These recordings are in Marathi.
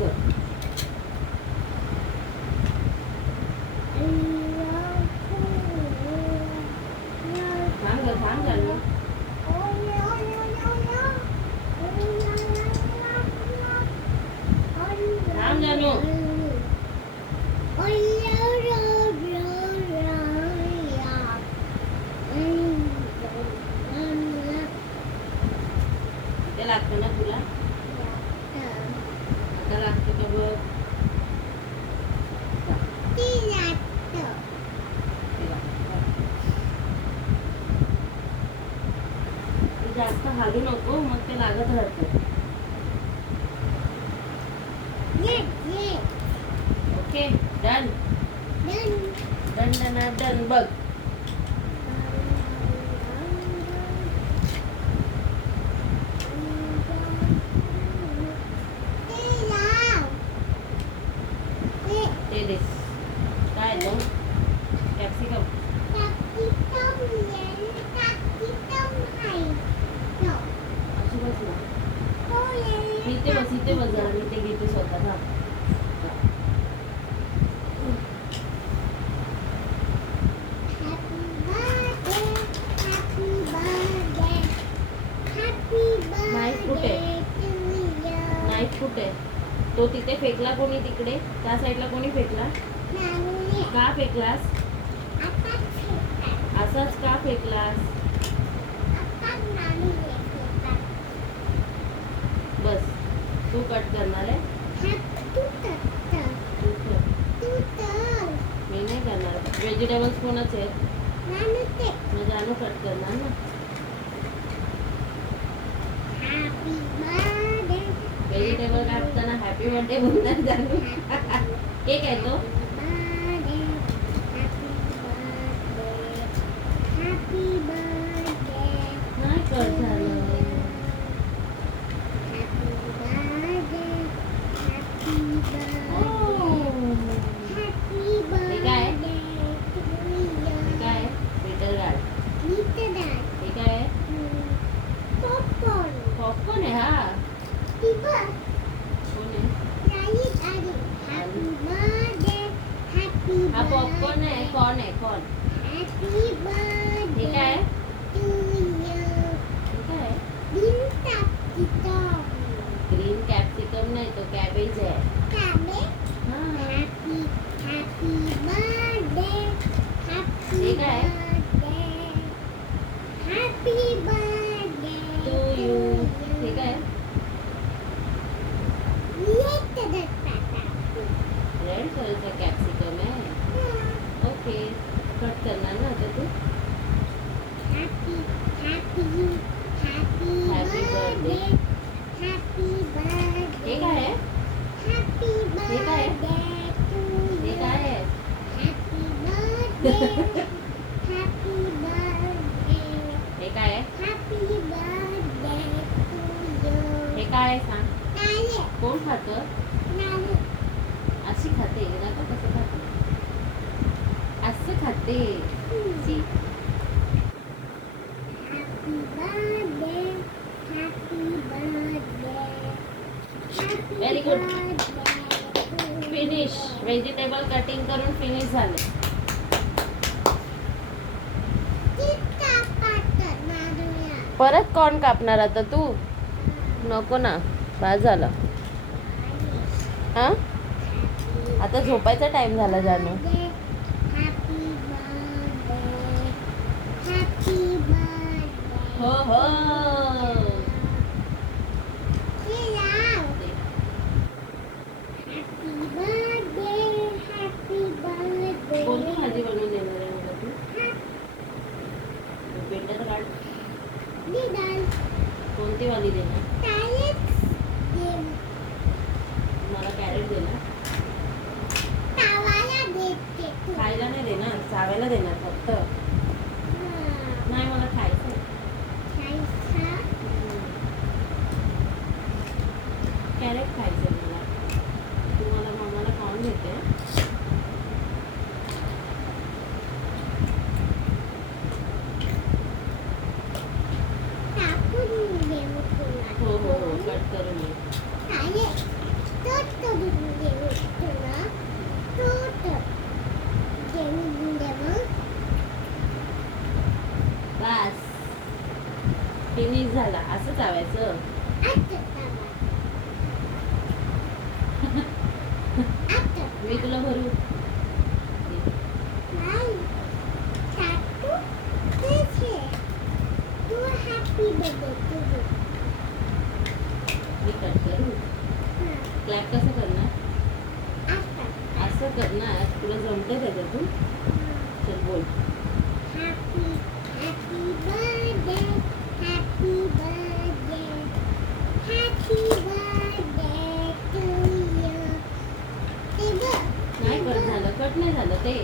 कर. थांब जानू. थांब जानू. ते लागतं ना तुला? आता लागतं का बघ? तू जास्त हालू नको, मग ते लागत राहतं. Okay done. Done done done बघ. ते दे. काय तो? कॅप्सिकम. अशी बस ना. इथे बस जरा, मी ते घेते स्वतः. नाईफ कुठे? तो तिथे फेकला कोणी? तिकडे त्या साईडला कोणी फेकला? का फेकलास? असाच का फेकलास? बस तू कट करणार आहे? मी नाही करणार. व्हेजिटेबल्स कोणाचे आहेत? मग जानू कट करणार ना. व्हेजिटेबल कापताना हॅपी बर्थडे बोलणार जानू. केक आहे तो? नाही कट झालं. पॉपकॉर्न आहे हा. कोण आहे? हा पॉपकॉर्न आहे. कॉर्न आहे कॉर्न. हे काय? ग्रीन कॅप्सिकम नाही, तो कॅबेज आहे. हे काय? To you. हे काय? रेड कलरचा कॅप्सिकम आहे. ओके कट करणार ना आता तू. Happy birthday. हे काय आहे? हे काय आहे? हे काय आहे? हे काय आहे? हे काय आहे सांग. कोण खातं? अशी खाते ना का? कसं खाते? असं खाते. Very good. Finish. Vegetable cutting करून फिनिश झाले. परत कॉर्न कापणार आता तू? नको ना, बस झालं. हा आता झोपायचा टाइम झाला जानू. हो हो. कोणती भाजी बनवून देणार आहे मला तू? बेटर काढ. कोणती वाली देणार? मला कॅरेट देणार. खायला नाही देणार, चावायला देणार फक्त. नाही मला खायचं. कॅरेट खायचं मला. तू मला मम्माला खाऊन देते. हो हो हो कट करून ये. मिस झाला असं चावायचं. मी तुला भरू. मी कट करू. क्लॅप कसं करणार? असं करणार. तुला जमतं त्याच्यातून? चल बोल. नाही कट झालं. कट नाही झालं ते.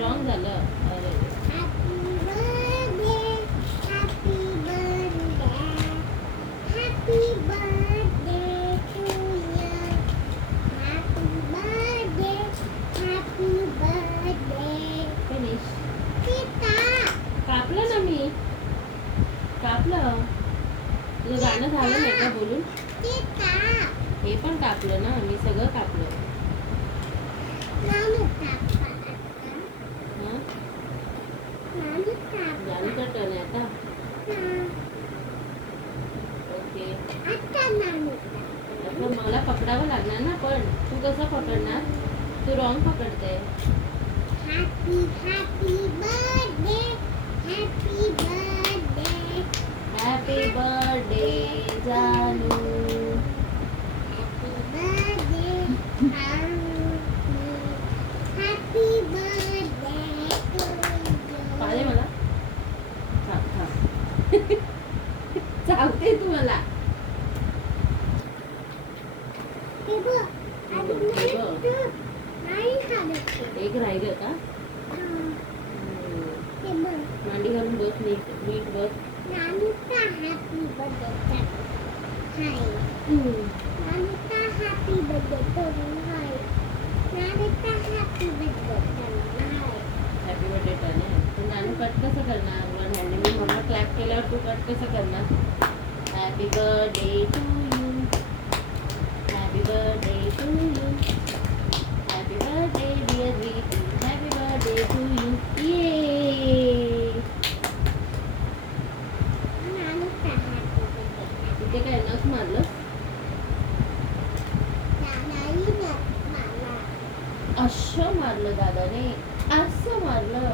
रॉंग झालं. अरे फिनिश. कापलं ना मी. कापलं. तुझं गाणं झालं नाही का बोलून? हे पण कापलं ना मी. सगळं कापलं. झाली का टर्न आहे आता? ओके. आता मला पकडावं लागणार ना. पण तू कसं पकडणार? तू रॉंग पकडते. हॅपी बर्थडे जानू. पाहिले मला चावते तू मला. एक राहिलं का? मांडी घालून बस. नीट बस. हॅपी बर्थडे टर्न आहे. तू नानू कट कसं करणार? वन हँडने मी मम्मा क्लॅप केल्यावर तू कट कसं करणार? Happy birthday to you. Happy birthday to you. Happy birthday dear Ritu. Happy birthday to you. ये तिथे काय नख मारलं? असं मारलं दादाने. असं मारलं.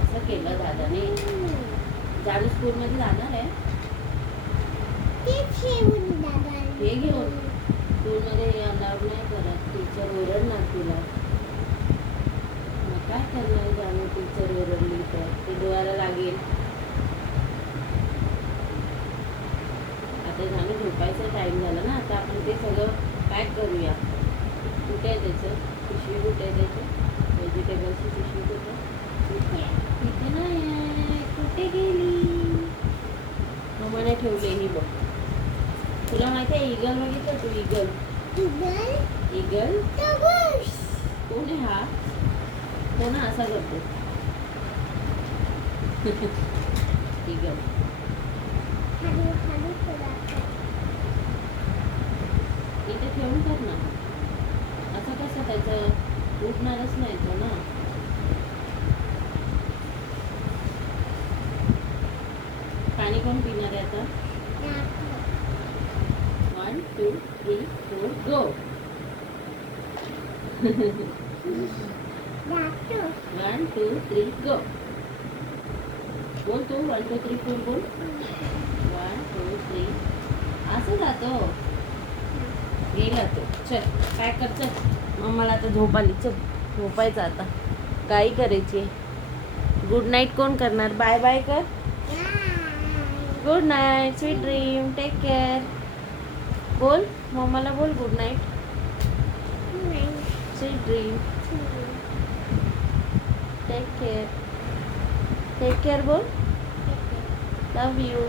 असं केलं दादाने. जानू स्कूल मध्ये जाणार आहे. हे घेऊन स्कूल मध्ये अलाउड नाही करत. टीचर ओरडणार तुला. मग काय करणार जानू? टीचर ओरडली तर ते डोळ्याला लागेल. आता जानू झोपायचा टाइम झाला ना. आता आपण ते सगळं पॅक करूया. कुठे आहे त्याचं पिशवी? कुठे आहे त्याचं व्हेजिटेबल्सची पिशवी? कुठे? तिथे नाही आहे. कुठे गेली? मम्माने ठेवले ही बघ. तुला माहिती आहे ईगल बघितलं तू? ईगल कोण आहे हा? तो ना असा करतो. ईगल. इथे ठेवून कर ना. असं कसं? त्याचं उठणारच नाही तो ना. पाणी कोण पिणार आहे आता? 1 2 3 4 गो. 1 2 3 गो. बोल तू. 1 2 3 4 बोल. 1 2 3. असं जातो. गेला तो. चल पॅक कर. चल मम्माला आता झोप आली. चल झोपायचं आता. काही करायची. गुड नाईट कोण करणार? बाय बाय कर. Good night. Sweet dream. Take care. बोल मम्माला. बोल good night. Sweet dream. Take care. Take care बोल. Love you.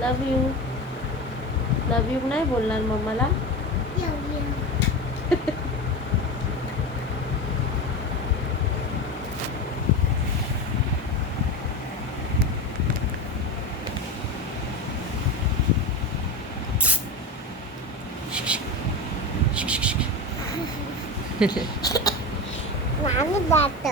Love you. Love you नाही बोलणार मम्माला? Mama. आणि दात